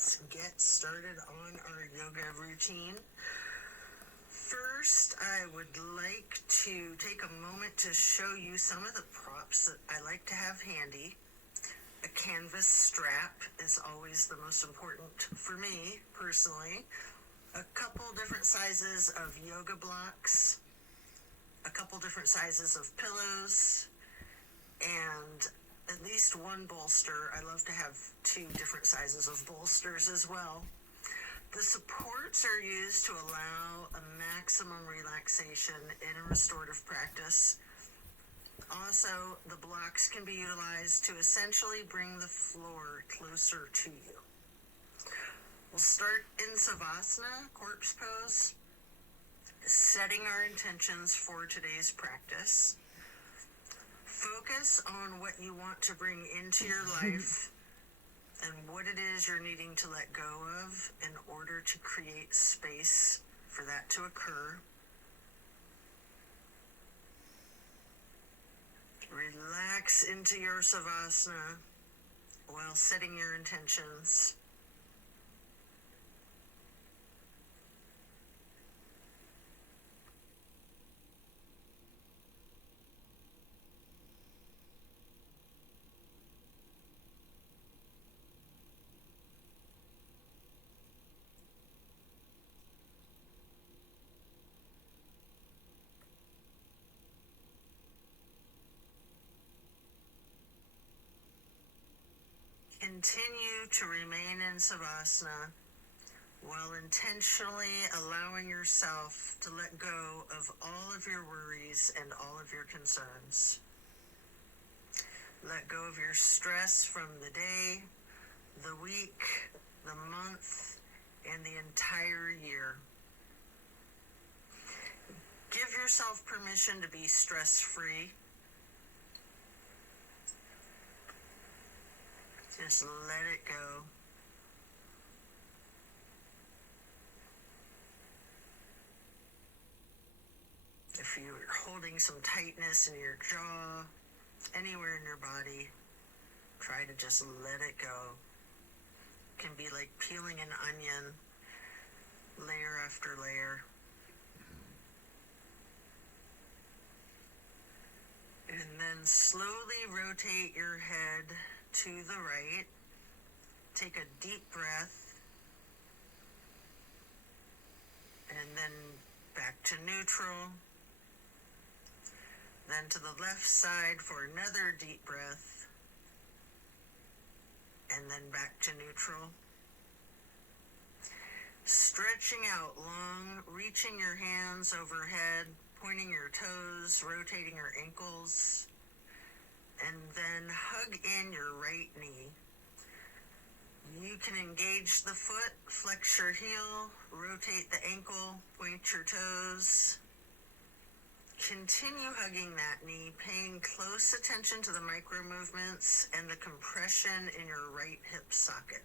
let's get started on our yoga routine. First, I would like to take a moment to show you some of the props that I like to have handy. A canvas strap is always the most important for me, personally. A couple different sizes of yoga blocks, a couple different sizes of pillows, and at least one bolster. I love to have 2 different sizes of bolsters as well. The supports are used to allow a maximum relaxation in a restorative practice. Also, the blocks can be utilized to essentially bring the floor closer to you. We'll start in Savasana, corpse pose, setting our intentions for today's practice. Focus on what you want to bring into your life and what it is you're needing to let go of in order to create space for that to occur. Relax into your Savasana while setting your intentions. Continue to remain in Savasana while intentionally allowing yourself to let go of all of your worries and all of your concerns. Let go of your stress from the day, the week, the month, and the entire year. Give yourself permission to be stress-free. Just let it go. If you're holding some tightness in your jaw, anywhere in your body, try to just let it go. It can be like peeling an onion, layer after layer. And then slowly rotate your head to the right. Take a deep breath. And then back to neutral. Then to the left side for another deep breath. And then back to neutral. Stretching out long, reaching your hands overhead, pointing your toes, rotating your ankles, and then hug in your right knee. You can engage the foot, flex your heel, rotate the ankle, point your toes. Continue hugging that knee, paying close attention to the micro movements and the compression in your right hip socket.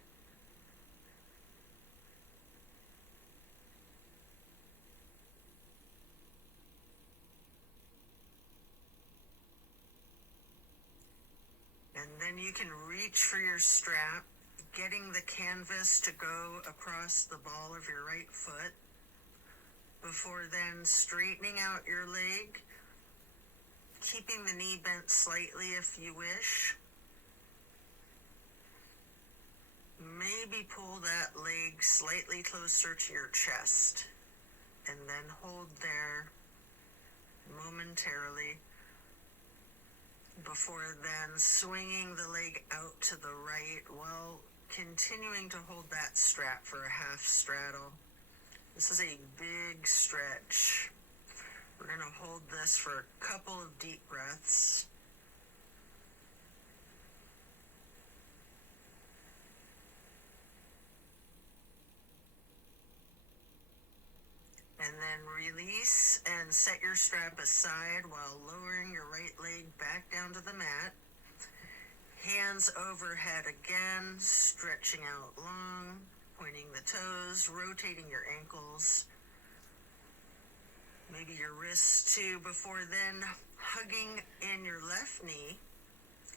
And then you can reach for your strap, getting the canvas to go across the ball of your right foot, before then straightening out your leg, keeping the knee bent slightly if you wish. Maybe pull that leg slightly closer to your chest, and then hold there momentarily, before then swinging the leg out to the right while continuing to hold that strap for a half straddle. This is a big stretch. We're going to hold this for a couple of deep breaths. And then release and set your strap aside while lowering your right leg back down to the mat. Hands overhead again, stretching out long, pointing the toes, rotating your ankles. Maybe your wrists too, before then hugging in your left knee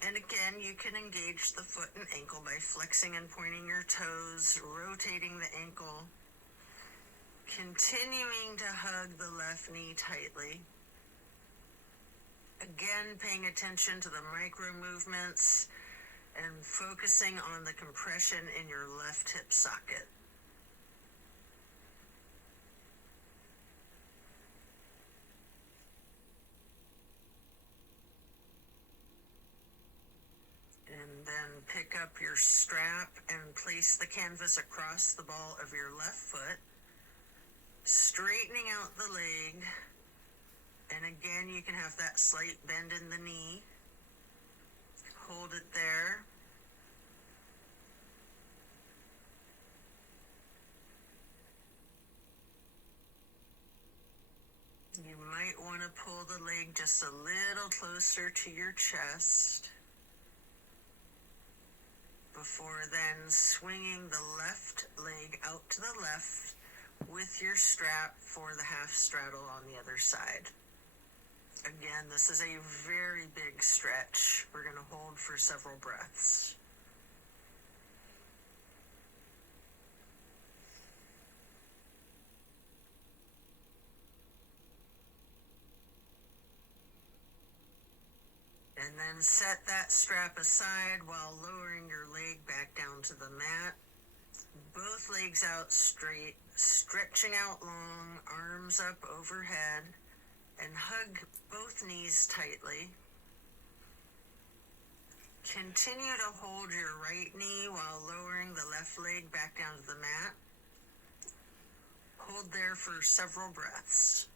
And again, you can engage the foot and ankle by flexing and pointing your toes, rotating the ankle, continuing to hug the left knee tightly. Again, paying attention to the micro movements and focusing on the compression in your left hip socket. And then pick up your strap and place the canvas across the ball of your left foot, straightening out the leg. And again, you can have that slight bend in the knee. Hold it there. You might want to pull the leg just a little closer to your chest before then swinging the left leg out to the left with your strap for the half straddle on the other side. Again, this is a very big stretch. We're going to hold for several breaths. And then set that strap aside while lowering your leg back down to the mat. Both legs out straight, stretching out long, arms up overhead, and hug both knees tightly. Continue to hold your right knee while lowering the left leg back down to the mat. Hold there for several breaths.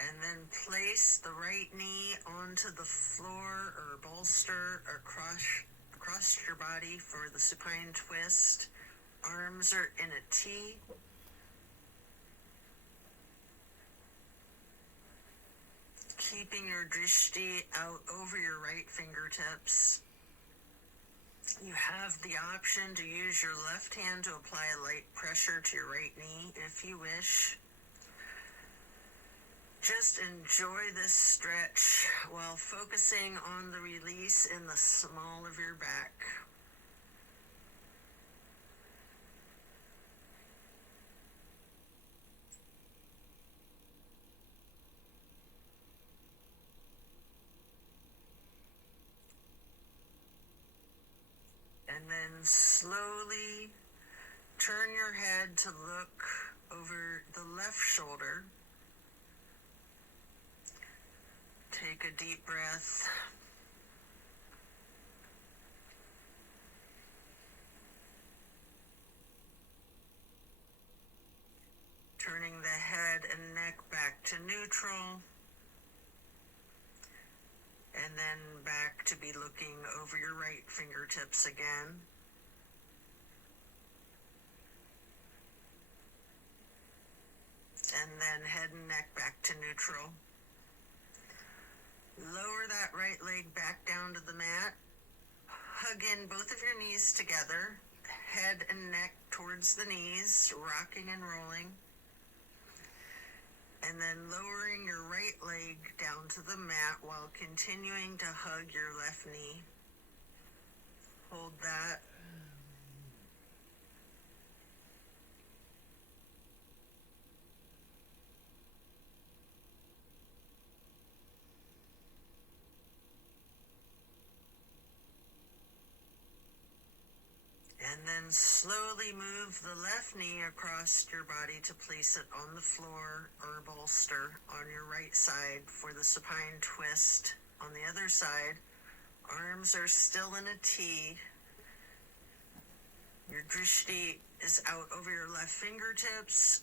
And then place the right knee onto the floor or bolster across your body for the supine twist. Arms are in a T. Keeping your drishti out over your right fingertips. You have the option to use your left hand to apply a light pressure to your right knee if you wish. Just enjoy this stretch while focusing on the release in the small of your back. And then slowly turn your head to look over the left shoulder. Take a deep breath. Turning the head and neck back to neutral. And then back to be looking over your right fingertips again. And then head and neck back to neutral. Lower that right leg back down to the mat. Hug in both of your knees together. Head and neck towards the knees, rocking and rolling. And then lowering your right leg down to the mat while continuing to hug your left knee. Hold that. And then slowly move the left knee across your body to place it on the floor or bolster on your right side for the supine twist. On the other side, arms are still in a T. Your drishti is out over your left fingertips.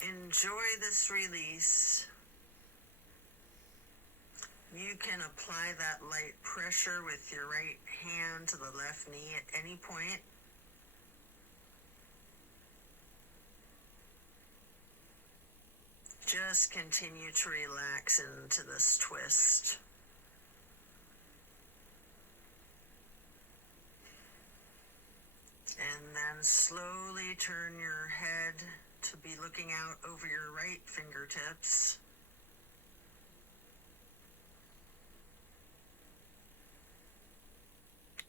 Enjoy this release. You can apply that light pressure with your right hand to the left knee at any point. Just continue to relax into this twist. And then slowly turn your head to be looking out over your right fingertips.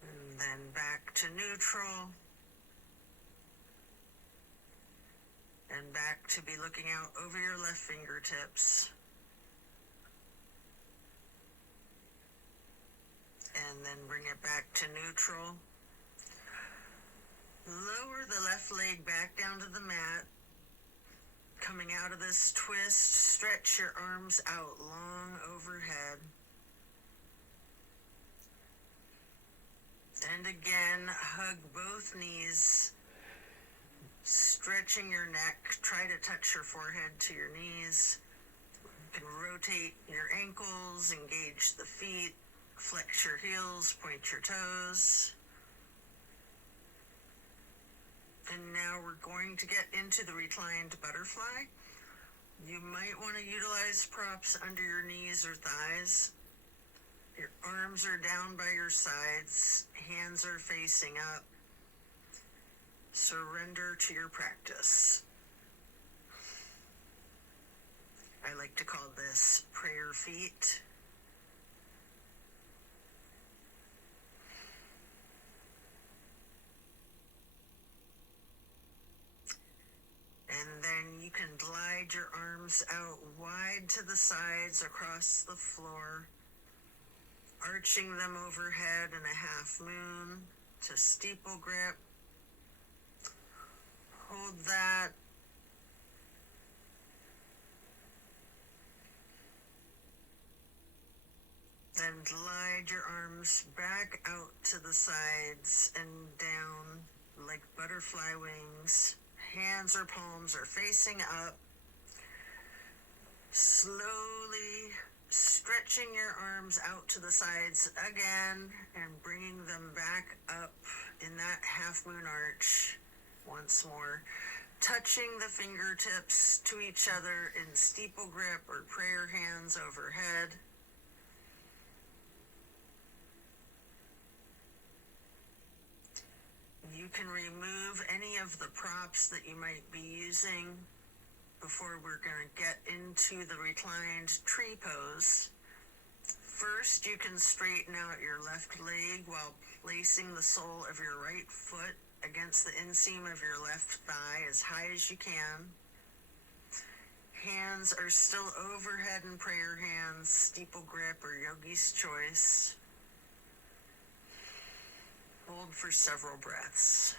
And then back to neutral. And back to be looking out over your left fingertips. And then bring it back to neutral. Lower the left leg back down to the mat. Coming out of this twist, stretch your arms out long overhead. And again, hug both knees, stretching your neck. Try to touch your forehead to your knees. You can rotate your ankles, engage the feet, flex your heels, point your toes. And now we're going to get into the reclined butterfly. You might want to utilize props under your knees or thighs. Your arms are down by your sides, hands are facing up. Surrender to your practice. I like to call this prayer feet. And then you can glide your arms out wide to the sides across the floor, arching them overhead in a half moon to steeple grip. Hold that. Then glide your arms back out to the sides and down like butterfly wings. Hands or palms are facing up. Slowly stretching your arms out to the sides again and bringing them back up in that half moon arch once more. Touching the fingertips to each other in steeple grip or prayer hands overhead. You can remove any of the props that you might be using before we're going to get into the reclined tree pose. First, you can straighten out your left leg while placing the sole of your right foot against the inseam of your left thigh as high as you can. Hands are still overhead in prayer hands, steeple grip or yogi's choice. Hold for several breaths.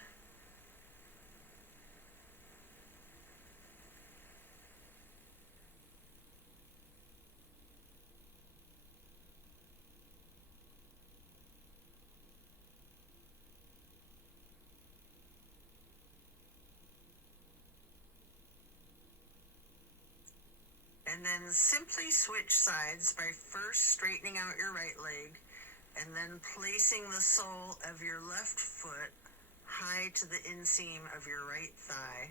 And then simply switch sides by first straightening out your right leg and then placing the sole of your left foot high to the inseam of your right thigh.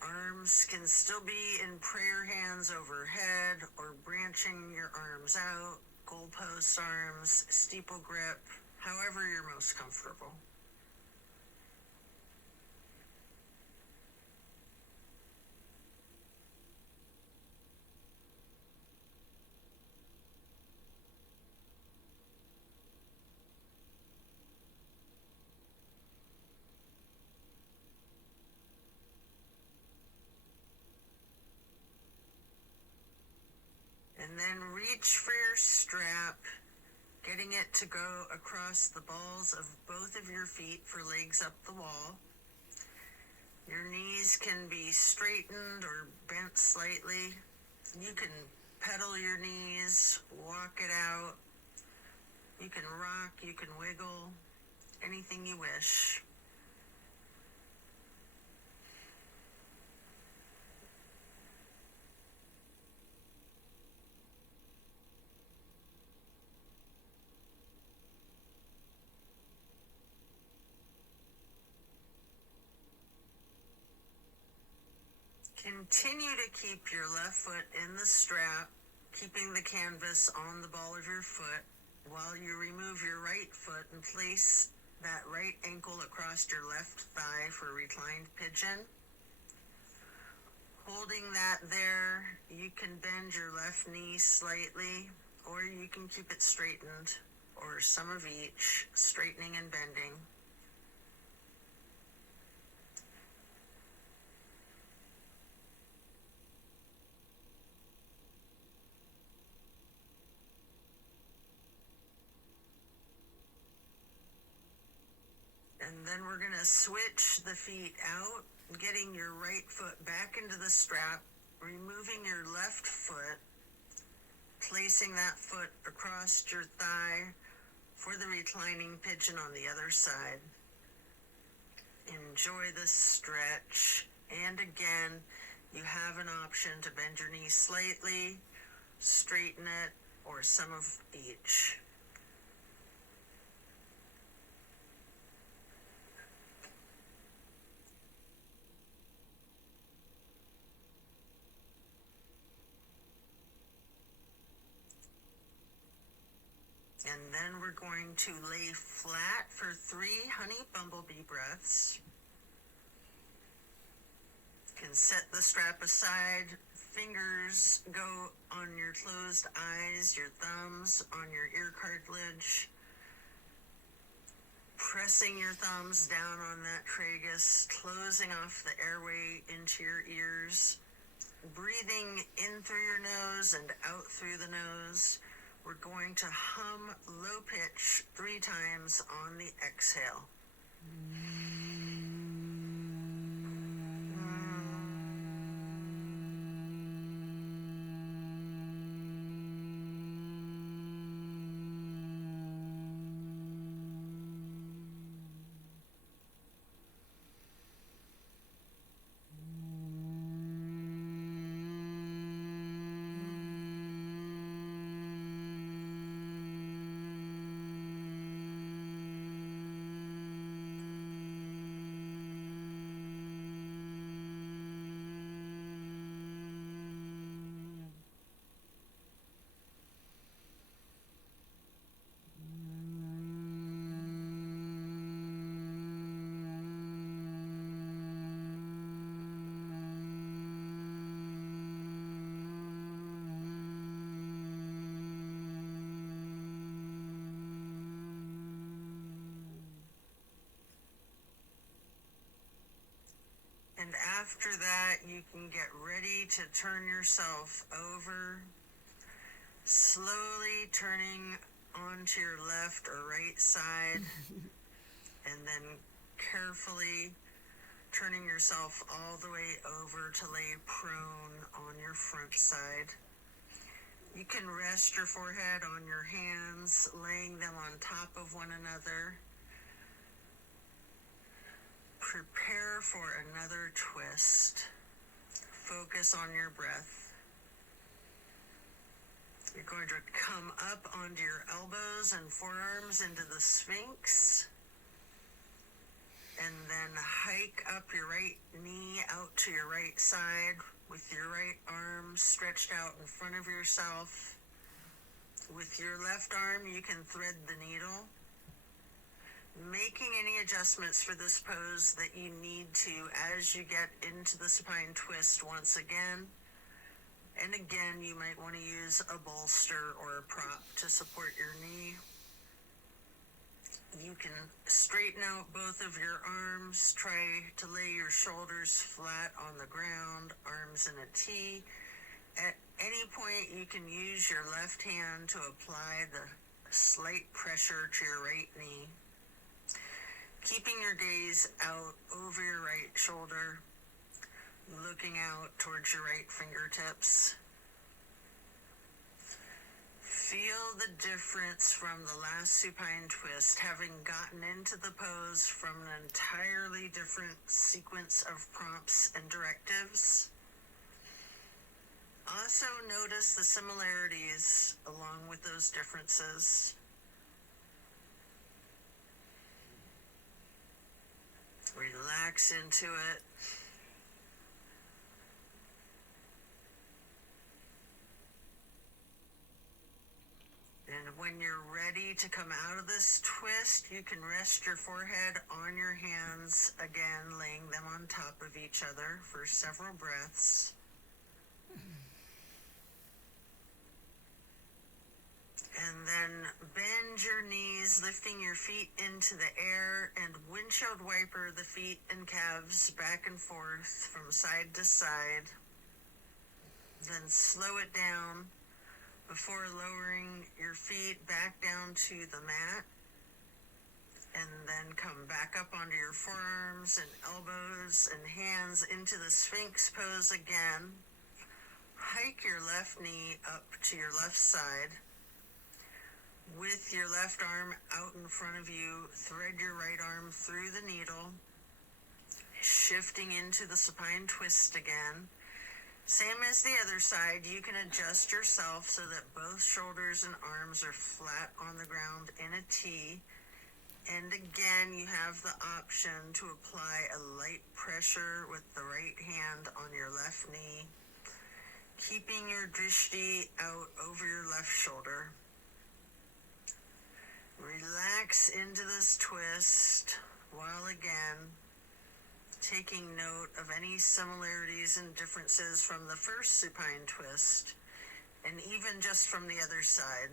Arms can still be in prayer hands overhead or branching your arms out, goalpost arms, steeple grip, however you're most comfortable. And then reach for your strap, getting it to go across the balls of both of your feet for legs up the wall. Your knees can be straightened or bent slightly. You can pedal your knees, walk it out. You can rock, you can wiggle, anything you wish. Continue to keep your left foot in the strap, keeping the canvas on the ball of your foot while you remove your right foot and place that right ankle across your left thigh for reclined pigeon. Holding that there, you can bend your left knee slightly, or you can keep it straightened, or some of each, straightening and bending. And then we're going to switch the feet out, getting your right foot back into the strap, removing your left foot, placing that foot across your thigh for the reclining pigeon on the other side. Enjoy the stretch. And again, you have an option to bend your knee slightly, straighten it, or some of each. And then we're going to lay flat for 3 honey bumblebee breaths. You can set the strap aside, fingers go on your closed eyes, your thumbs on your ear cartilage, pressing your thumbs down on that tragus, closing off the airway into your ears, breathing in through your nose and out through the nose. We're going to hum low pitch 3 times on the exhale. And after that, you can get ready to turn yourself over, slowly turning onto your left or right side, and then carefully turning yourself all the way over to lay prone on your front side. You can rest your forehead on your hands, laying them on top of one another. Prepare for another twist. Focus on your breath. You're going to come up onto your elbows and forearms into the Sphinx. And then hike up your right knee out to your right side with your right arm stretched out in front of yourself. With your left arm, you can thread the needle, making any adjustments for this pose that you need to as you get into the supine twist once again. And again, you might want to use a bolster or a prop to support your knee. You can straighten out both of your arms, try to lay your shoulders flat on the ground, arms in a T. At any point, you can use your left hand to apply the slight pressure to your right knee. Keeping your gaze out over your right shoulder, looking out towards your right fingertips. Feel the difference from the last supine twist, having gotten into the pose from an entirely different sequence of prompts and directives. Also notice the similarities along with those differences. Relax into it. When you're ready to come out of this twist, you can rest your forehead on your hands, again, laying them on top of each other for several breaths. And then bend your knees, lifting your feet into the air, and windshield wiper the feet and calves back and forth from side to side. Then slow it down before lowering your feet back down to the mat. And then come back up onto your forearms and elbows and hands into the Sphinx pose again. Hike your left knee up to your left side. With your left arm out in front of you, thread your right arm through the needle, shifting into the supine twist again. Same as the other side, you can adjust yourself so that both shoulders and arms are flat on the ground in a T. And again, you have the option to apply a light pressure with the right hand on your left knee, keeping your drishti out over your left shoulder. Relax into this twist while again taking note of any similarities and differences from the first supine twist, and even just from the other side.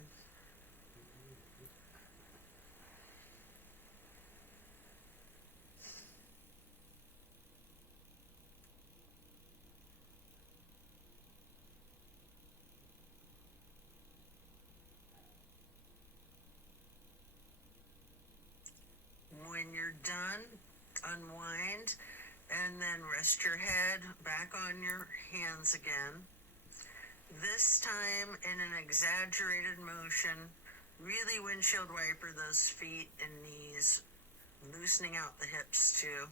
When you're done, unwind, and then rest your head back on your hands again. This time in an exaggerated motion, really windshield wiper those feet and knees, loosening out the hips too.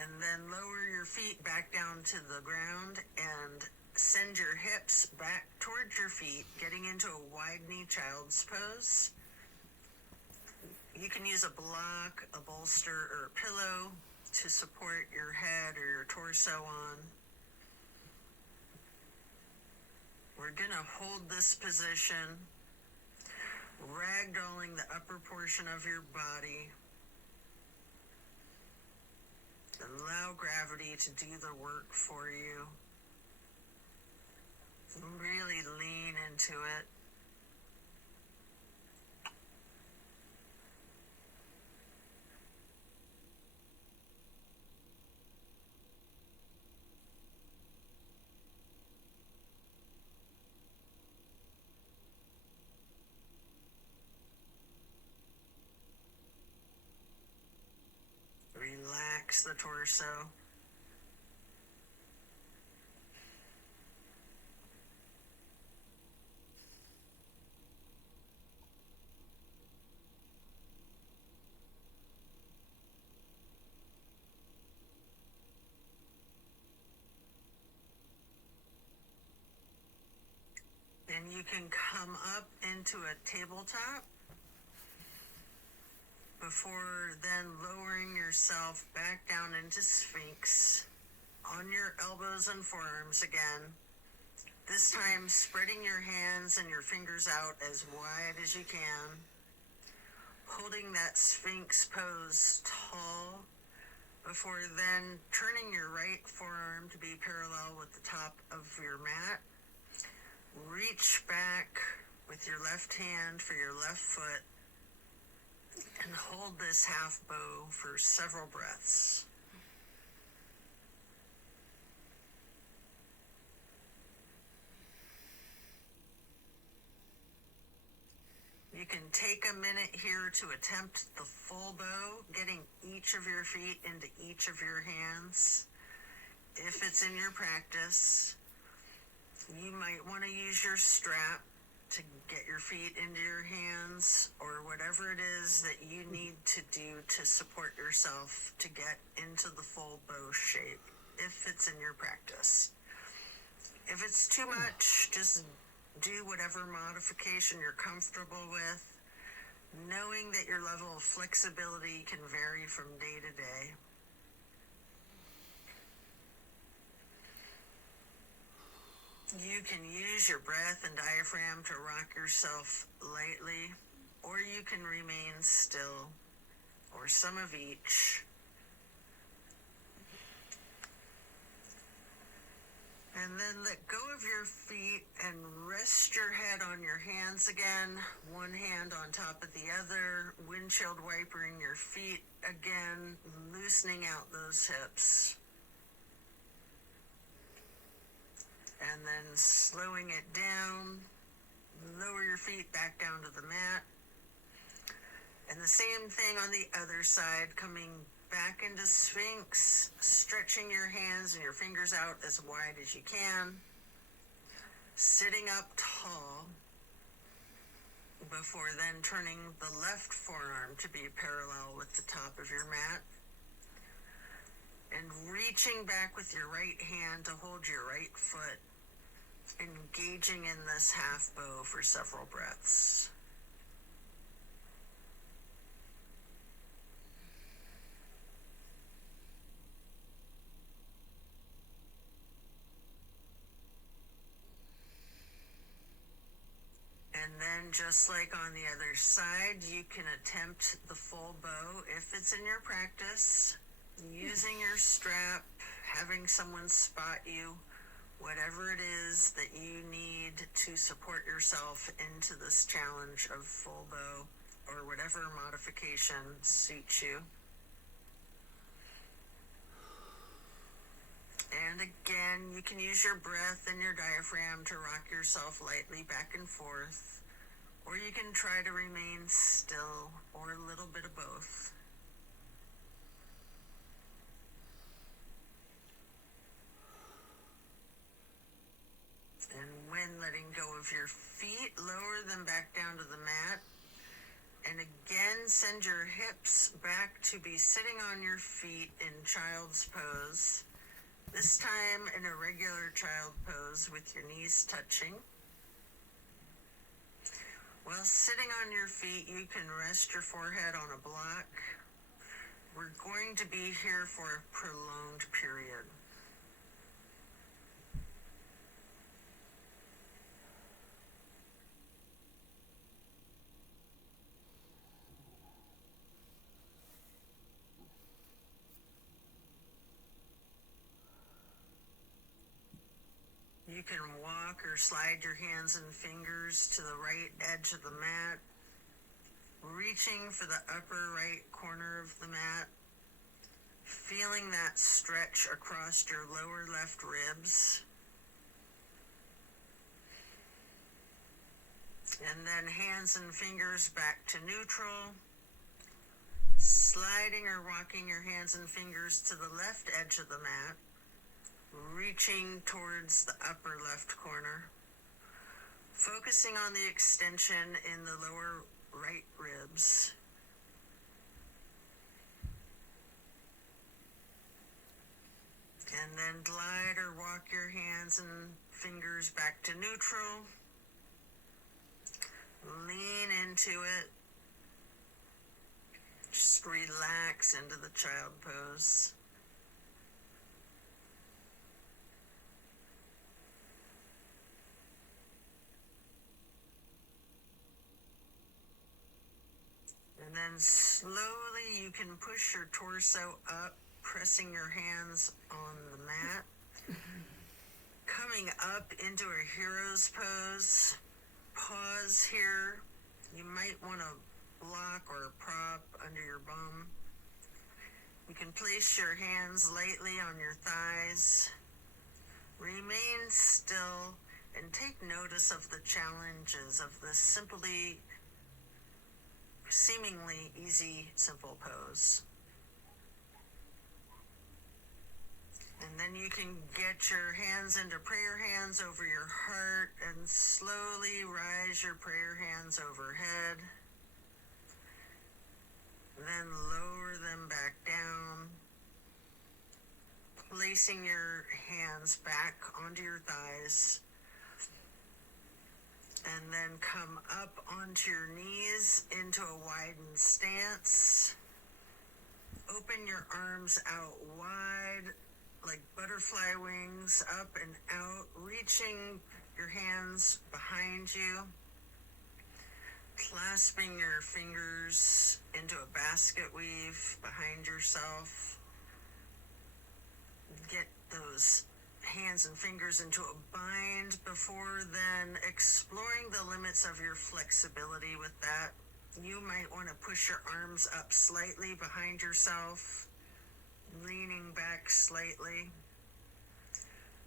And then lower your feet back down to the ground and send your hips back towards your feet, getting into a wide knee child's pose. You can use a block, a bolster, or a pillow to support your head or your torso on. We're gonna hold this position, ragdolling the upper portion of your body. Allow gravity to do the work for you. Really lean into it. Relax the torso. Then you can come up into a tabletop before then lowering yourself back down into Sphinx on your elbows and forearms again. This time spreading your hands and your fingers out as wide as you can, holding that Sphinx pose tall before then turning your right forearm to be parallel with the top of your mat. Reach back with your left hand for your left foot and hold this half bow for several breaths. You can take a minute here to attempt the full bow, getting each of your feet into each of your hands. If it's in your practice, you might want to use your strap to get your feet into your hands, or whatever it is that you need to do to support yourself to get into the full bow shape, if it's in your practice. If it's too much, just do whatever modification you're comfortable with, knowing that your level of flexibility can vary from day to day. You can use your breath and diaphragm to rock yourself lightly, or you can remain still, or some of each. And then let go of your feet and rest your head on your hands again, one hand on top of the other, windshield wipering your feet again, loosening out those hips. And then slowing it down, lower your feet back down to the mat. And the same thing on the other side, coming back into Sphinx, stretching your hands and your fingers out as wide as you can, sitting up tall, before then turning the left forearm to be parallel with the top of your mat, and reaching back with your right hand to hold your right foot, engaging in this half bow for several breaths. And then just like on the other side, you can attempt the full bow if it's in your practice, using your strap, having someone spot you, whatever it is that you need to support yourself into this challenge of full bow, or whatever modification suits you. And again, you can use your breath and your diaphragm to rock yourself lightly back and forth, or you can try to remain still, or a little bit of both. And when letting go of your feet, lower them back down to the mat. And again, send your hips back to be sitting on your feet in child's pose. This time in a regular child pose with your knees touching. While sitting on your feet, you can rest your forehead on a block. We're going to be here for a prolonged period. You can walk or slide your hands and fingers to the right edge of the mat, reaching for the upper right corner of the mat, feeling that stretch across your lower left ribs. And then hands and fingers back to neutral, sliding or rocking your hands and fingers to the left edge of the mat, reaching towards the upper left corner, focusing on the extension in the lower right ribs. And then glide or walk your hands and fingers back to neutral. Lean into it. Just relax into the child pose. And then slowly you can push your torso up, pressing your hands on the mat. Coming up into a hero's pose. Pause here. You might want a block or a prop under your bum. You can place your hands lightly on your thighs. Remain still and take notice of the challenges of this seemingly easy, simple pose. And then you can get your hands into prayer hands over your heart and slowly rise your prayer hands overhead. Then lower them back down, placing your hands back onto your thighs. And then come up onto your knees into a widened stance. Open your arms out wide, like butterfly wings, up and out, reaching your hands behind you, clasping your fingers into a basket weave behind yourself. Get those hands and fingers into a bind before then exploring the limits of your flexibility with that. You might want to push your arms up slightly behind yourself, leaning back slightly.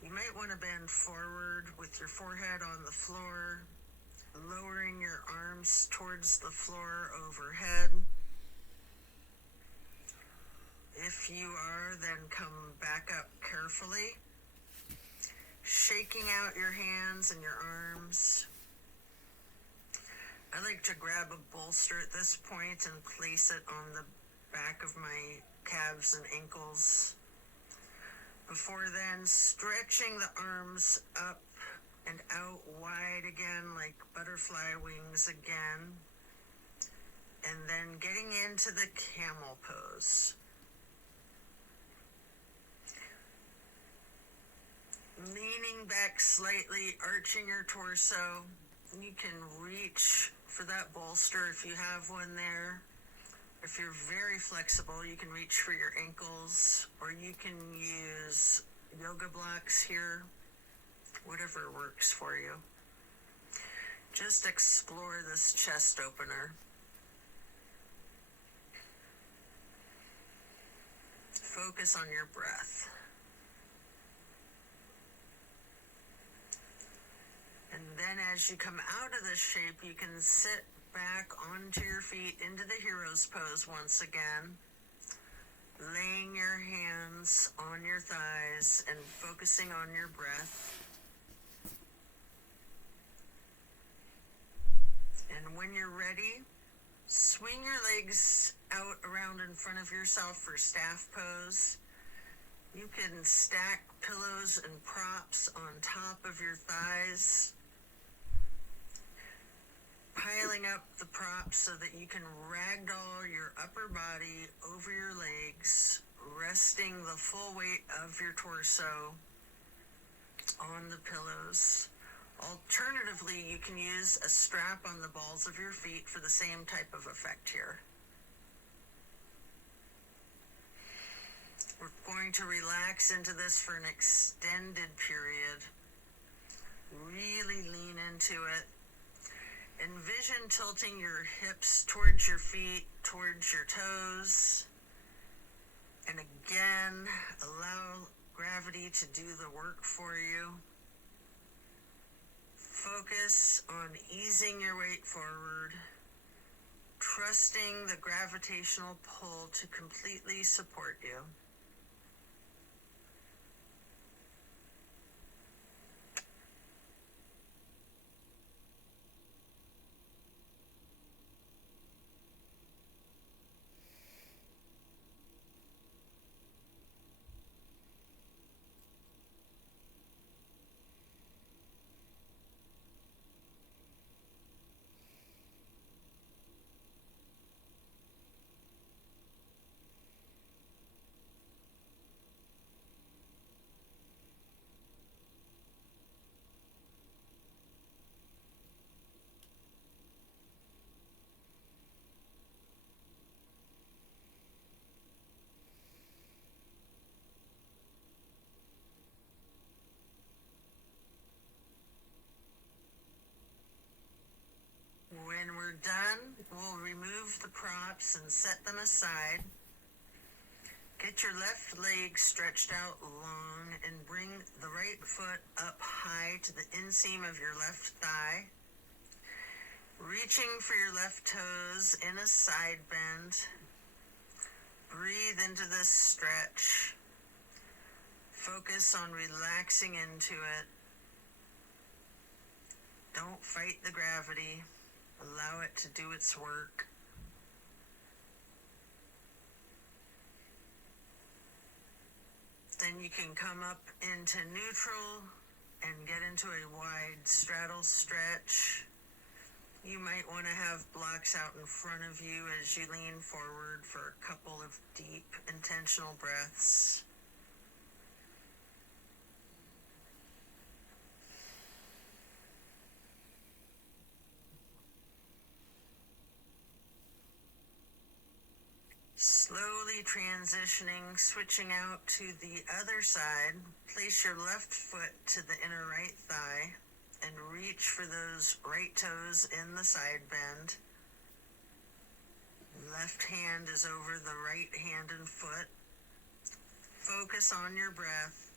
You might want to bend forward with your forehead on the floor, lowering your arms towards the floor overhead. If you are, then come back up carefully, shaking out your hands and your arms. I like to grab a bolster at this point and place it on the back of my calves and ankles. Before then, stretching the arms up and out wide again, like butterfly wings again. And then getting into the camel pose. Leaning back slightly, arching your torso. You can reach for that bolster if you have one there. If you're very flexible, you can reach for your ankles, or you can use yoga blocks here, whatever works for you. Just explore this chest opener. Focus on your breath. And then as you come out of this shape, you can sit back onto your feet into the hero's pose once again, laying your hands on your thighs and focusing on your breath. And when you're ready, swing your legs out around in front of yourself for staff pose. You can stack pillows and props on top of your thighs, piling up the props so that you can ragdoll your upper body over your legs, resting the full weight of your torso on the pillows. Alternatively, you can use a strap on the balls of your feet for the same type of effect here. We're going to relax into this for an extended period. Really lean into it. Envision tilting your hips towards your feet, towards your toes. And again, allow gravity to do the work for you. Focus on easing your weight forward, trusting the gravitational pull to completely support you. When we're done, we'll remove the props and set them aside. Get your left leg stretched out long and bring the right foot up high to the inseam of your left thigh. Reaching for your left toes in a side bend. Breathe into this stretch. Focus on relaxing into it. Don't fight the gravity. Allow it to do its work. Then you can come up into neutral and get into a wide straddle stretch. You might want to have blocks out in front of you as you lean forward for a couple of deep, intentional breaths. Slowly transitioning, switching out to the other side. Place your left foot to the inner right thigh and reach for those right toes in the side bend. Left hand is over the right hand and foot. Focus on your breath,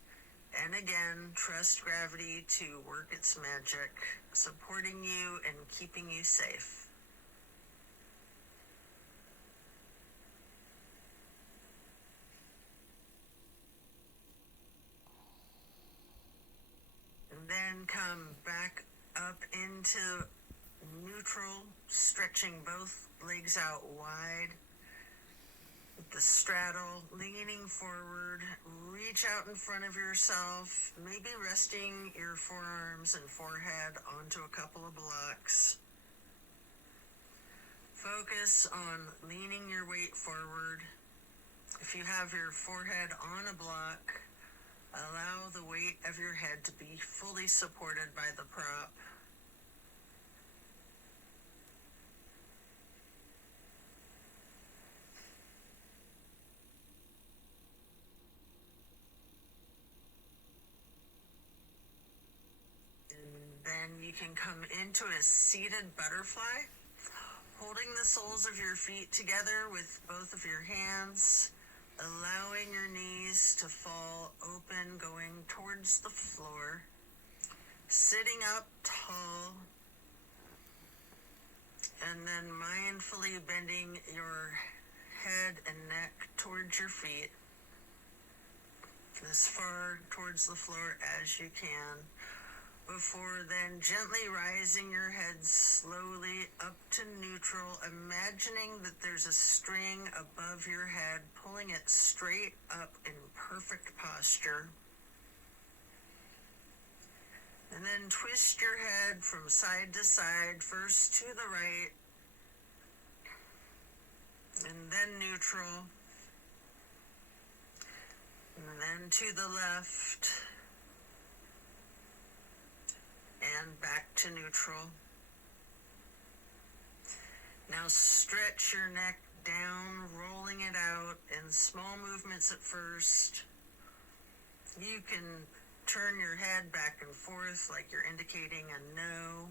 and again, trust gravity to work its magic, supporting you and keeping you safe. And then come back up into neutral, stretching both legs out wide. With the straddle, leaning forward, reach out in front of yourself, maybe resting your forearms and forehead onto a couple of blocks. Focus on leaning your weight forward. If you have your forehead on a block, allow the weight of your head to be fully supported by the prop. Then you can come into a seated butterfly, holding the soles of your feet together with both of your hands, allowing your knees to fall open, going towards the floor, sitting up tall, and then mindfully bending your head and neck towards your feet, as far towards the floor as you can. Before then, gently rising your head slowly up to neutral, imagining that there's a string above your head, pulling it straight up in perfect posture. And then twist your head from side to side, first to the right, and then neutral, and then to the left, and back to neutral. Now stretch your neck down, rolling it out in small movements at first. You can turn your head back and forth like you're indicating a no.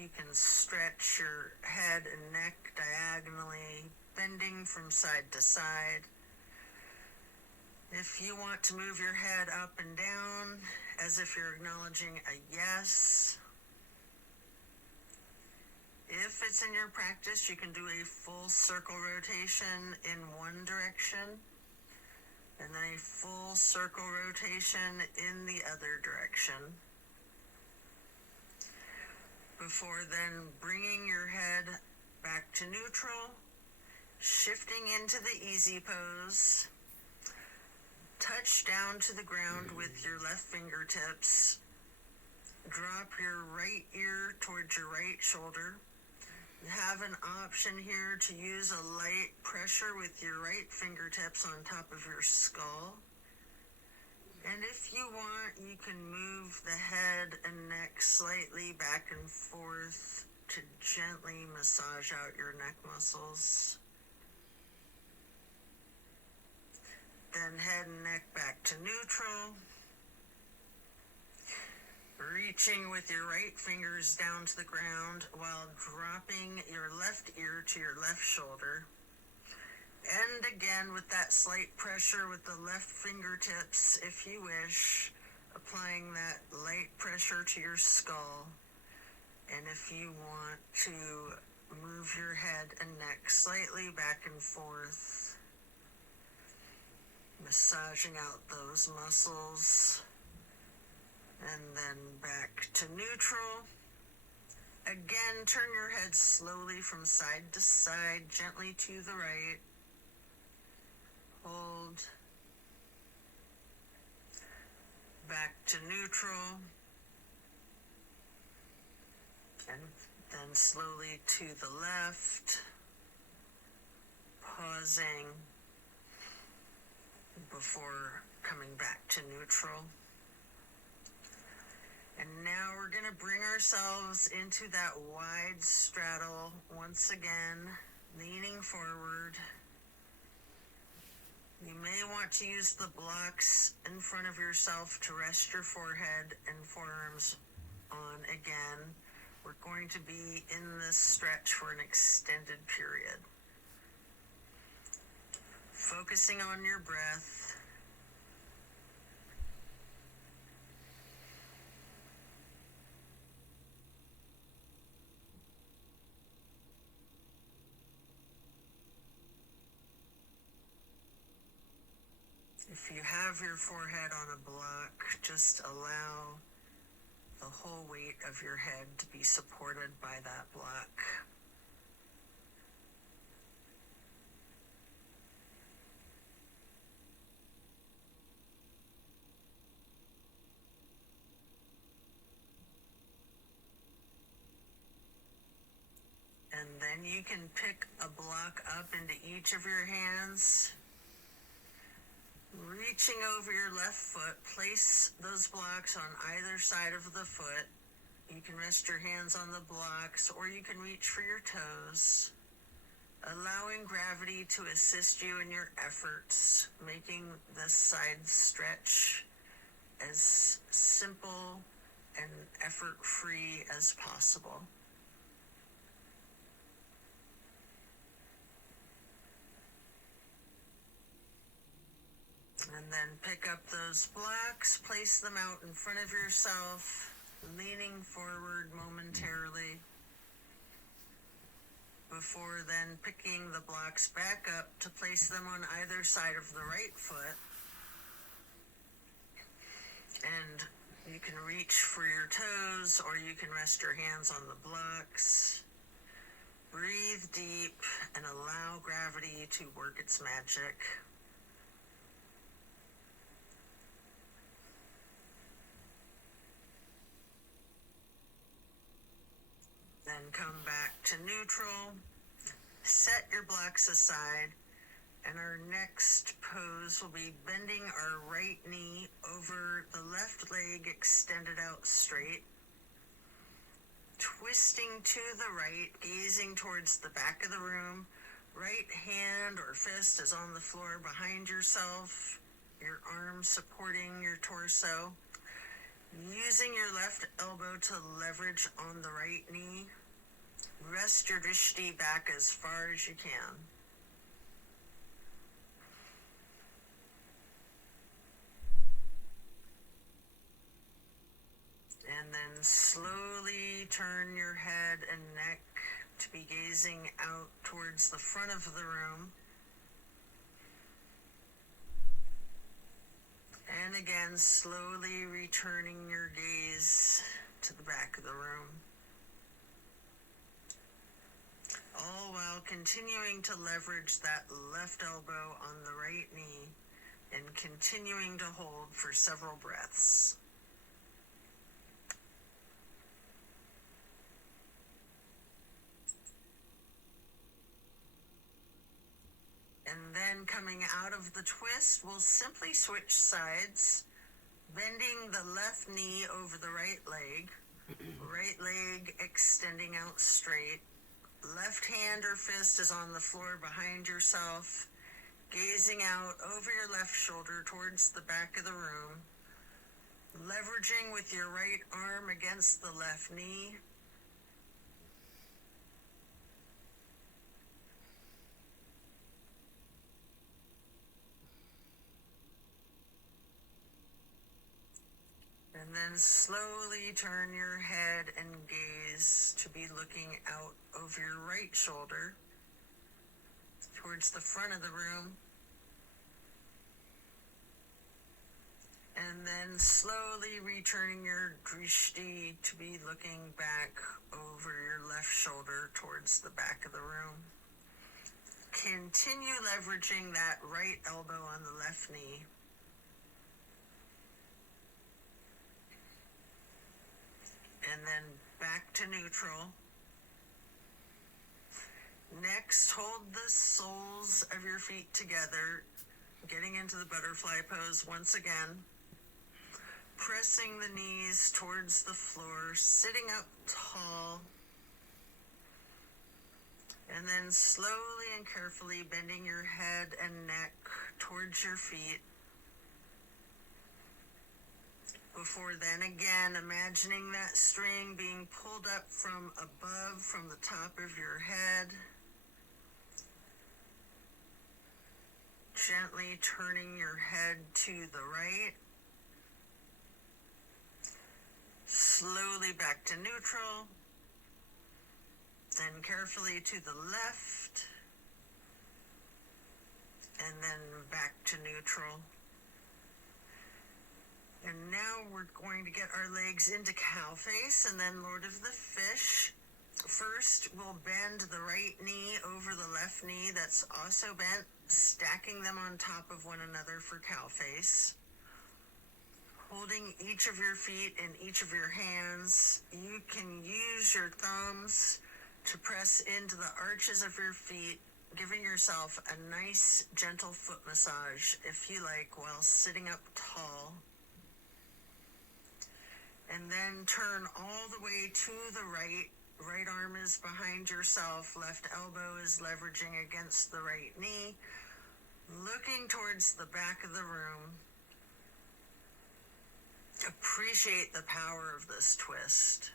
You can stretch your head and neck diagonally, bending from side to side. If you want to move your head up and down, as if you're acknowledging a yes. If it's in your practice, you can do a full circle rotation in one direction, and then a full circle rotation in the other direction. Before then, bringing your head back to neutral, shifting into the easy pose. Touch down to the ground with your left fingertips. Drop your right ear towards your right shoulder. You have an option here to use a light pressure with your right fingertips on top of your skull. And if you want, you can move the head and neck slightly back and forth to gently massage out your neck muscles. Then head and neck back to neutral. Reaching with your right fingers down to the ground while dropping your left ear to your left shoulder. And again with that slight pressure with the left fingertips, if you wish, applying that light pressure to your skull. And if you want to move your head and neck slightly back and forth, massaging out those muscles, and then back to neutral. Again, turn your head slowly from side to side, gently to the right. Hold. Back to neutral. And then slowly to the left. Pausing before coming back to neutral. And now we're going to bring ourselves into that wide straddle once again, leaning forward, You may want to use the blocks in front of yourself to rest your forehead and forearms on again. We're going to be in this stretch for an extended period. Focusing on your breath. If you have your forehead on a block, just allow the whole weight of your head to be supported by that block. And then you can pick a block up into each of your hands. Reaching over your left foot, place those blocks on either side of the foot. You can rest your hands on the blocks, or you can reach for your toes, allowing gravity to assist you in your efforts, making this side stretch as simple and effort-free as possible. And then pick up those blocks, place them out in front of yourself, leaning forward momentarily, before then picking the blocks back up to place them on either side of the right foot. And you can reach for your toes, or you can rest your hands on the blocks. Breathe deep and allow gravity to work its magic. Then come back to neutral, set your blocks aside, and our next pose will be bending our right knee over the left leg extended out straight, twisting to the right, gazing towards the back of the room. Right hand or fist is on the floor behind yourself, your arm supporting your torso. Using your left elbow to leverage on the right knee, rest your drishti back as far as you can. And then slowly turn your head and neck to be gazing out towards the front of the room. And again, slowly returning your gaze to the back of the room. All while continuing to leverage that left elbow on the right knee and continuing to hold for several breaths. And then coming out of the twist, we'll simply switch sides, bending the left knee over the right leg extending out straight. Left hand or fist is on the floor behind yourself, gazing out over your left shoulder towards the back of the room, leveraging with your right arm against the left knee. And then slowly turn your head and gaze to be looking out over your right shoulder towards the front of the room. And then slowly returning your drishti to be looking back over your left shoulder towards the back of the room. Continue leveraging that right elbow on the left knee. And then back to neutral. Next, hold the soles of your feet together, getting into the butterfly pose once again. Pressing the knees towards the floor, sitting up tall. And then slowly and carefully bending your head and neck towards your feet. Before then, again, imagining that string being pulled up from above, from the top of your head. Gently turning your head to the right. Slowly back to neutral. Then carefully to the left. And then back to neutral. And now we're going to get our legs into cow face and then Lord of the Fish. First, we'll bend the right knee over the left knee that's also bent, stacking them on top of one another for cow face. Holding each of your feet in each of your hands, you can use your thumbs to press into the arches of your feet, giving yourself a nice, gentle foot massage, if you like, while sitting up tall. And then turn all the way to the right. Right arm is behind yourself, left elbow is leveraging against the right knee, looking towards the back of the room. Appreciate the power of this twist.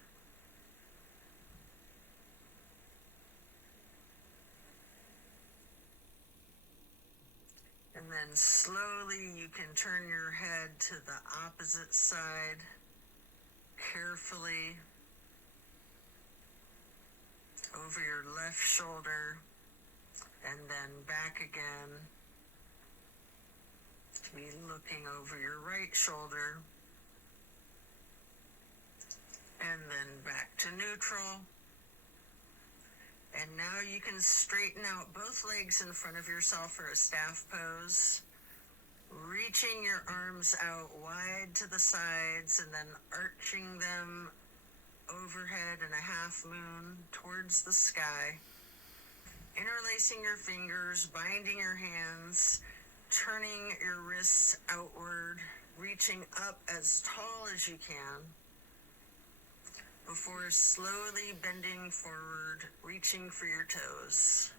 And then slowly you can turn your head to the opposite side, carefully, over your left shoulder, and then back again, to be looking over your right shoulder, and then back to neutral. And now you can straighten out both legs in front of yourself for a staff pose, reaching your arms out wide to the sides and then arching them overhead in a half moon towards the sky, interlacing your fingers, binding your hands, turning your wrists outward, reaching up as tall as you can, before slowly bending forward, reaching for your toes.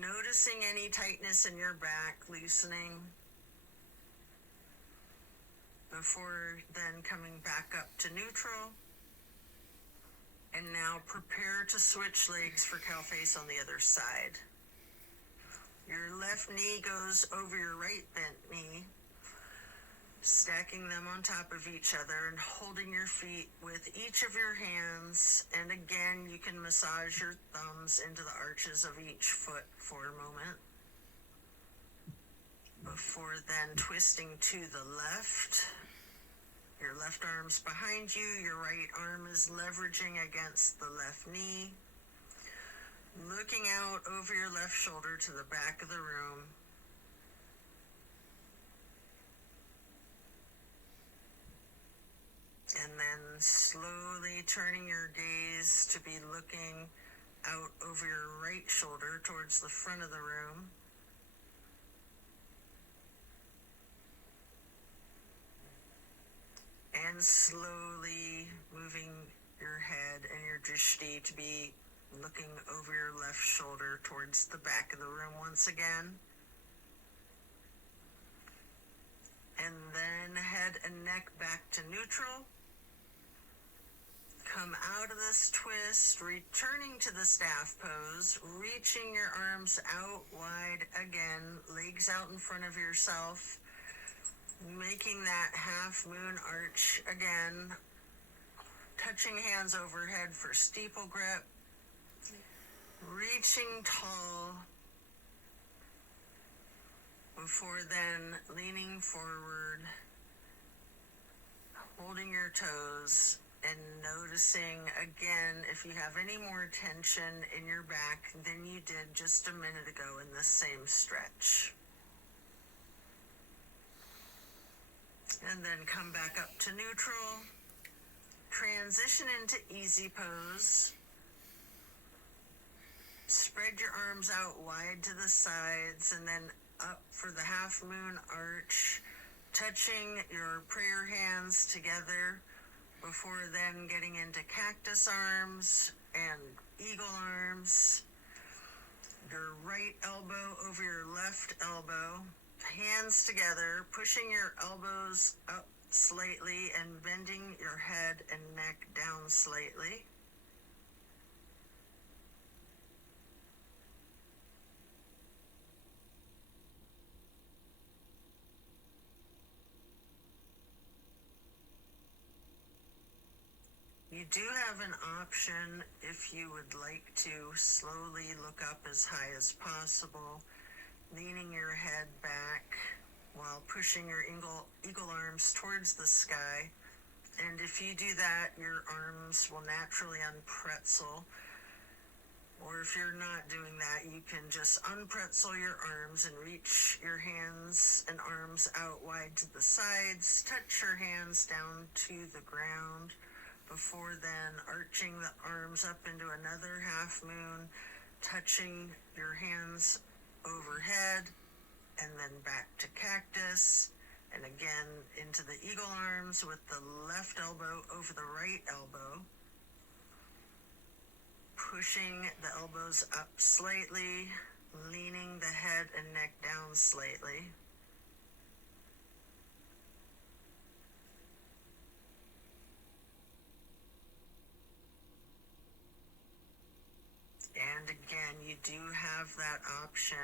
Noticing any tightness in your back, loosening, before then coming back up to neutral. And now prepare to switch legs for cow face on the other side. Your left knee goes over your right bent knee, stacking them on top of each other and holding your feet with each of your hands. And again, you can massage your thumbs into the arches of each foot for a moment. Before then twisting to the left. Your left arm's behind you, your right arm is leveraging against the left knee. Looking out over your left shoulder to the back of the room. And then slowly turning your gaze to be looking out over your right shoulder towards the front of the room. And slowly moving your head and your drishti to be looking over your left shoulder towards the back of the room once again. And then head and neck back to neutral. Come out of this twist, returning to the staff pose, reaching your arms out wide again, legs out in front of yourself. Making that half moon arch again, touching hands overhead for steeple grip, reaching tall, before then leaning forward, holding your toes, and noticing again if you have any more tension in your back than you did just a minute ago in the same stretch. And then come back up to neutral. Transition into easy pose. Spread your arms out wide to the sides and then up for the half moon arch, touching your prayer hands together, before then getting into cactus arms and eagle arms. Your right elbow over your left elbow, hands together, pushing your elbows up slightly and bending your head and neck down slightly. You do have an option if you would like to slowly look up as high as possible, leaning your head back while pushing your eagle arms towards the sky. And if you do that, your arms will naturally unpretzel. Or if you're not doing that, you can just unpretzel your arms and reach your hands and arms out wide to the sides. Touch your hands down to the ground. Before then, arching the arms up into another half moon, touching your hands overhead, and then back to cactus, and again into the eagle arms with the left elbow over the right elbow, pushing the elbows up slightly, leaning the head and neck down slightly. And again, you do have that option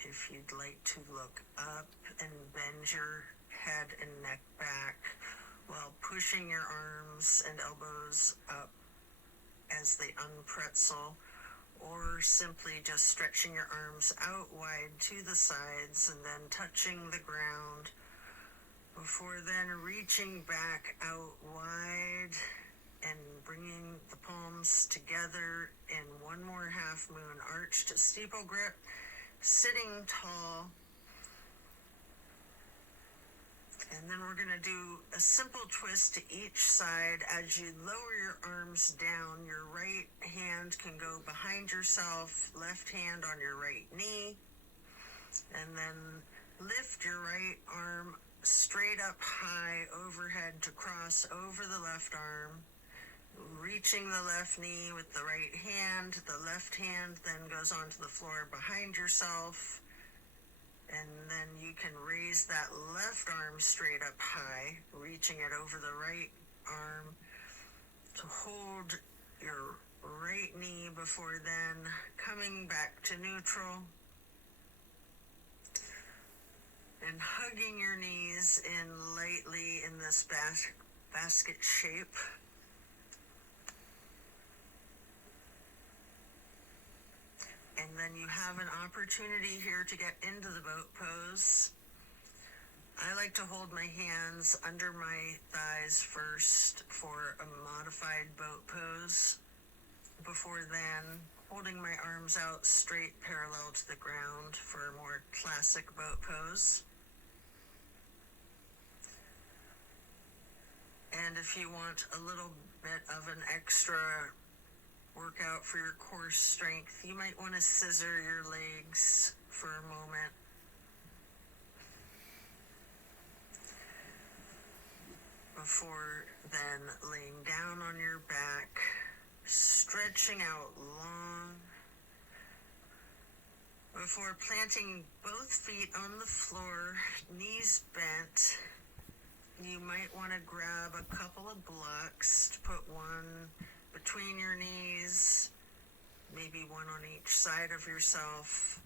if you'd like to look up and bend your head and neck back while pushing your arms and elbows up as they unpretzel, or simply just stretching your arms out wide to the sides and then touching the ground before then reaching back out wide and bringing the palms together in one more half moon arch to steeple grip, sitting tall. And then we're going to do a simple twist to each side. As you lower your arms down, your right hand can go behind yourself, left hand on your right knee, and then lift your right arm straight up high overhead to cross over the left arm. Reaching the left knee with the right hand, the left hand then goes onto the floor behind yourself, and then you can raise that left arm straight up high, reaching it over the right arm to hold your right knee before then coming back to neutral and hugging your knees in lightly in this basket shape. And then you have an opportunity here to get into the boat pose. I like to hold my hands under my thighs first for a modified boat pose. Before then, holding my arms out straight parallel to the ground for a more classic boat pose. And if you want a little bit of an extra workout for your core strength, you might want to scissor your legs for a moment. Before then laying down on your back, stretching out long. Before planting both feet on the floor, knees bent, you might want to grab a couple of blocks to put one between your knees, maybe one on each side of yourself,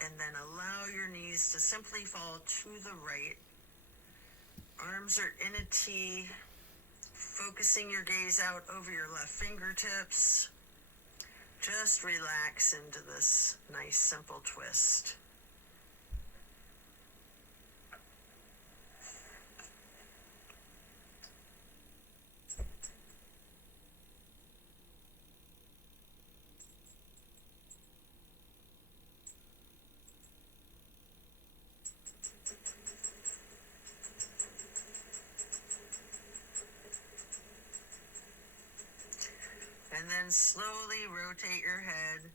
and then allow your knees to simply fall to the right. Arms are in a T, focusing your gaze out over your left fingertips. Just relax into this nice simple twist. And then slowly rotate your head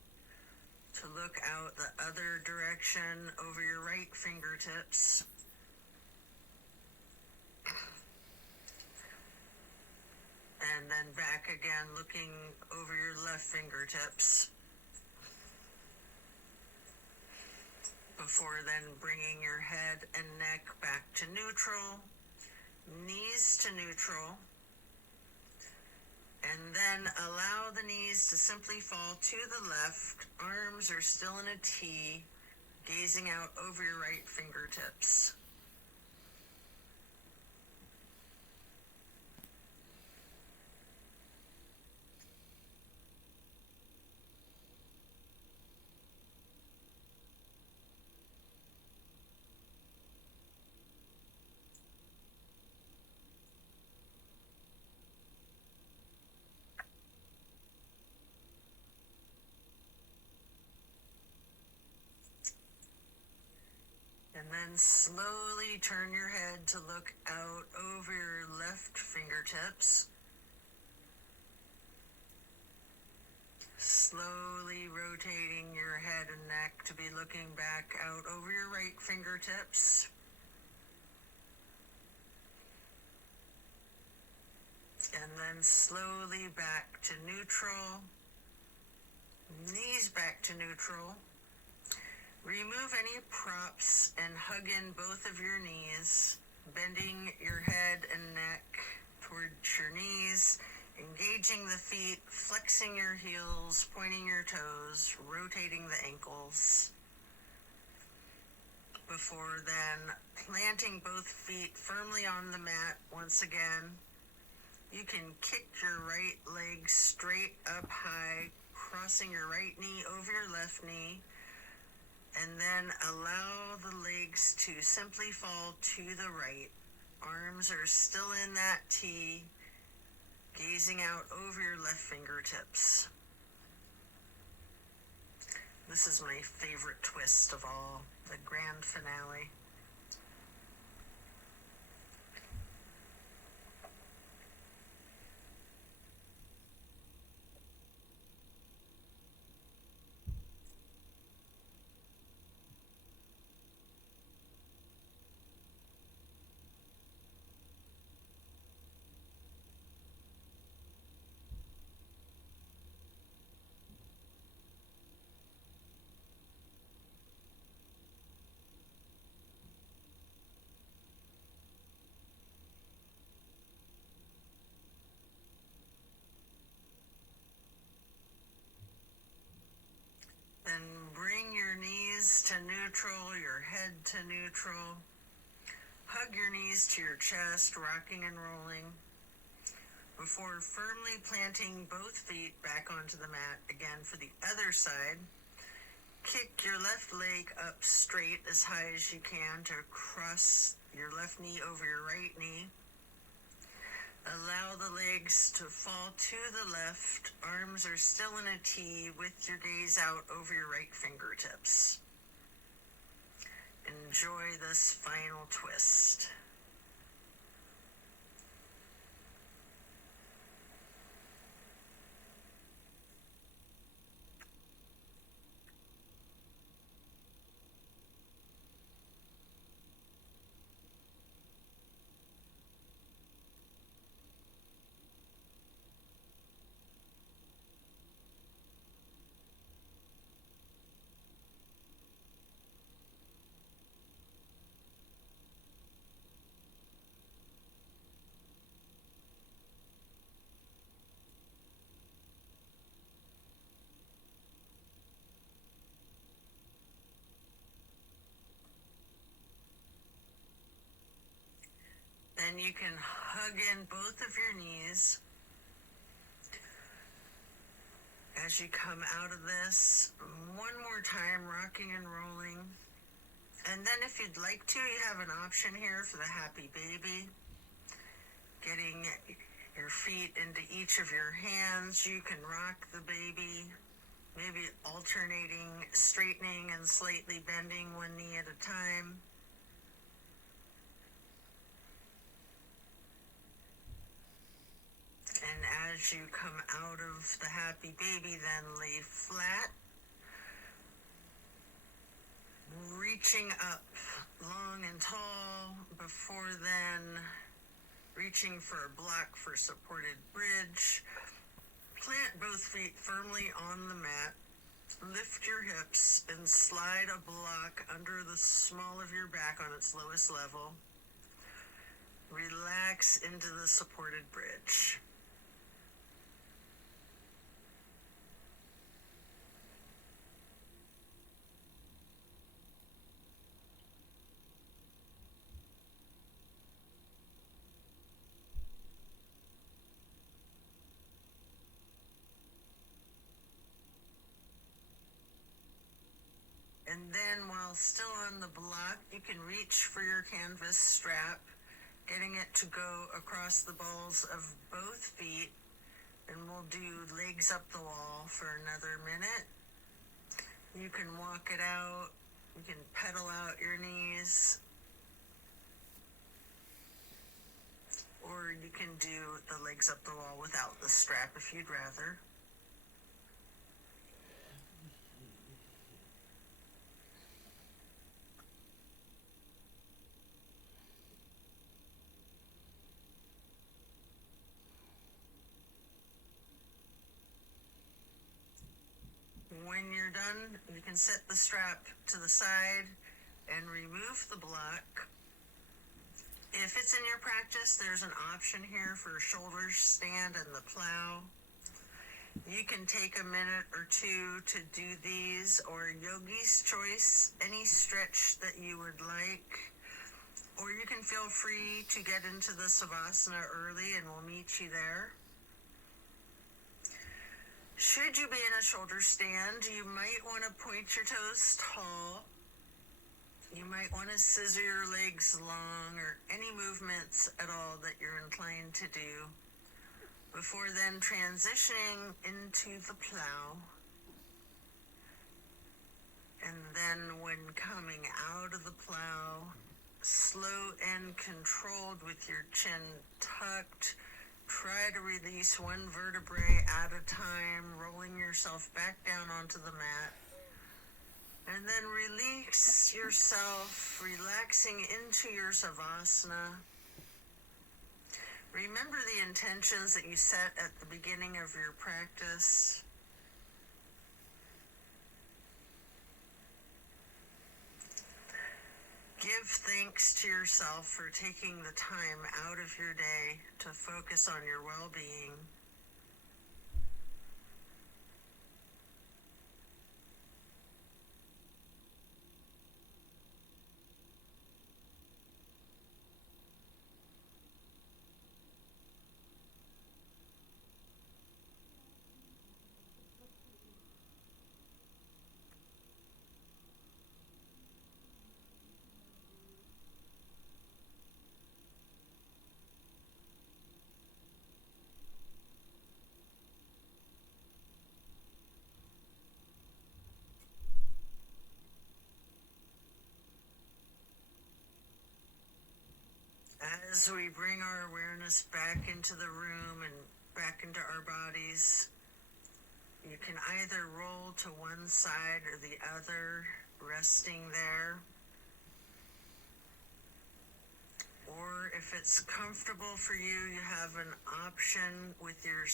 to look out the other direction over your right fingertips. back again, looking over your left fingertips. Before then bringing your head and neck back to neutral, knees to neutral, and then allow the knees to simply fall to the left. Arms are still in a T, gazing out over your right fingertips. And then slowly turn your head to look out over your left fingertips. Slowly rotating your head and neck to be looking back out over your right fingertips. And then slowly back to neutral. Knees back to neutral. Remove any props and hug in both of your knees, bending your head and neck towards your knees, engaging the feet, flexing your heels, pointing your toes, rotating the ankles. Before then, planting both feet firmly on the mat once again. You can kick your right leg straight up high, crossing your right knee over your left knee. And then allow the legs to simply fall to the right. Arms are still in that T, gazing out over your left fingertips. This is my favorite twist of all, the grand finale. Then bring your knees to neutral, your head to neutral. Hug your knees to your chest, rocking and rolling. Before firmly planting both feet back onto the mat, again for the other side. Kick your left leg up straight as high as you can to cross your left knee over your right knee. Allow the legs to fall to the left. Arms are still in a T with your gaze out over your right fingertips. Enjoy this final twist. Then you can hug in both of your knees as you come out of this. One more time, rocking and rolling. And then if you'd like to, you have an option here for the happy baby. Getting your feet into each of your hands. You can rock the baby, maybe alternating, straightening and slightly bending one knee at a time. And as you come out of the happy baby, then lay flat, reaching up long and tall, before then reaching for a block for supported bridge, both feet firmly on the mat. Lift your hips and slide a block under the small of your back on its lowest level. Relax into the supported bridge. And then while still on the block, you can reach for your canvas strap, getting it to go across the balls of both feet, and we'll do legs up the wall for another minute. You can walk it out, you can pedal out your knees, or you can do the legs up the wall without the strap if you'd rather. When you're done, you can set the strap to the side and remove the block. If it's in your practice, there's an option here for shoulder stand and the plow. You can take a minute or two to do these, or yogi's choice, any stretch that you would like. Or you can feel free to get into the Savasana early and we'll meet you there. Should you be in a shoulder stand, you might want to point your toes tall. You might want to scissor your legs long, or any movements at all that you're inclined to do, before then transitioning into the plow. And then when coming out of the plow, slow and controlled with your chin tucked, try to release one vertebrae at a time, rolling yourself back down onto the mat. And then release yourself, relaxing into your Savasana. Remember the intentions that you set at the beginning of your practice. Give thanks to yourself for taking the time out of your day to focus on your well-being. As we bring our awareness back into the room and back into our bodies, you can either roll to one side or the other, resting there. Or if it's comfortable for you, you have an option with your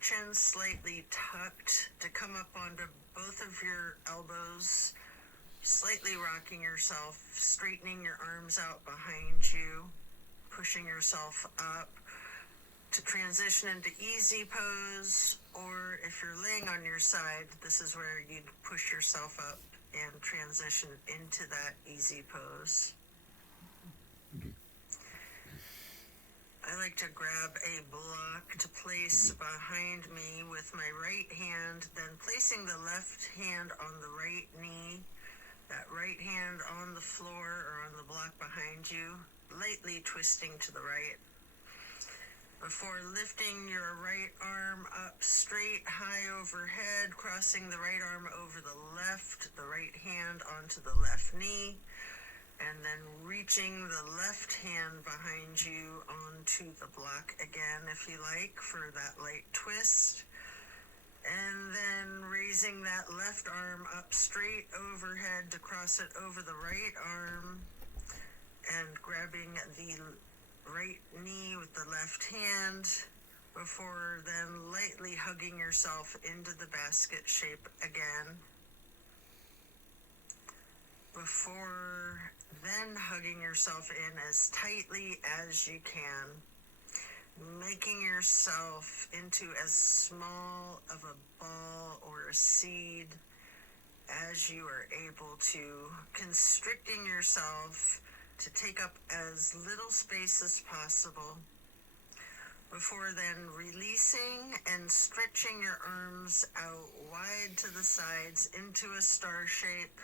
chin slightly tucked to come up onto both of your elbows, slightly rocking yourself, straightening your arms out behind you, pushing yourself up to transition into easy pose. Or if you're laying on your side, this is where you'd push yourself up and transition into that easy pose. I like to grab a block to place behind me with my right hand, then placing the left hand on the right knee, that right hand on the floor or on the block behind you, lightly twisting to the right. Before lifting your right arm up straight, high overhead, crossing the right arm over the right hand onto the left knee, and then reaching the left hand behind you onto the block again, if you like, for that light twist. And then raising that left arm up straight overhead to cross it over the right arm, and grabbing the right knee with the left hand before then lightly hugging yourself into the basket shape again. Before then hugging yourself in as tightly as you can, making yourself into as small of a ball or a seed as you are able to, constricting yourself to take up as little space as possible. Before then releasing and stretching your arms out wide to the sides into a star shape.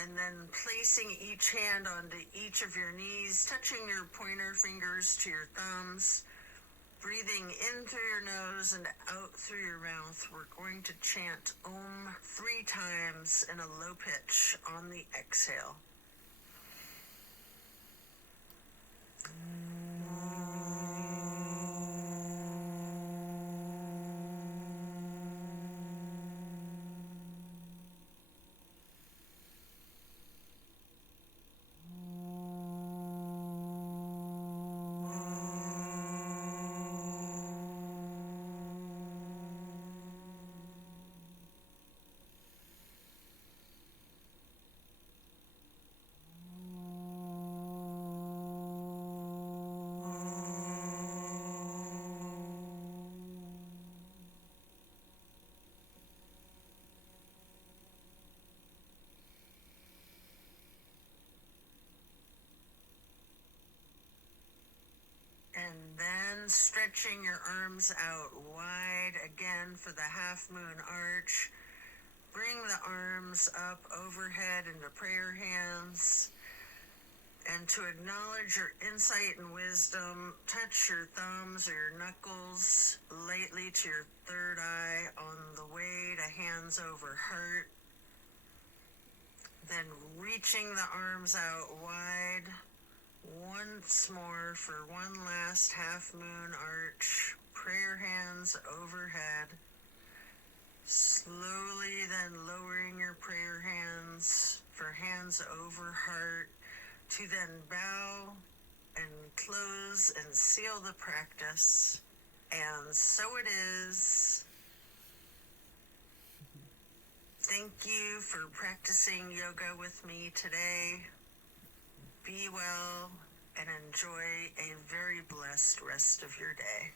And then placing each hand onto each of your knees, touching your pointer fingers to your thumbs, breathing in through your nose and out through your mouth. We're going to chant Om 3 times in a low pitch on the exhale. And then stretching your arms out wide again for the half moon arch. Bring the arms up overhead into prayer hands. And to acknowledge your insight and wisdom, touch your thumbs or your knuckles lightly to your third eye on the way to hands over heart. Then reaching the arms out wide once more for one last half moon arch, prayer hands overhead. Slowly then lowering your prayer hands for hands over heart to then bow and close and seal the practice. And so it is. Thank you for practicing yoga with me today. Be well and enjoy a very blessed rest of your day.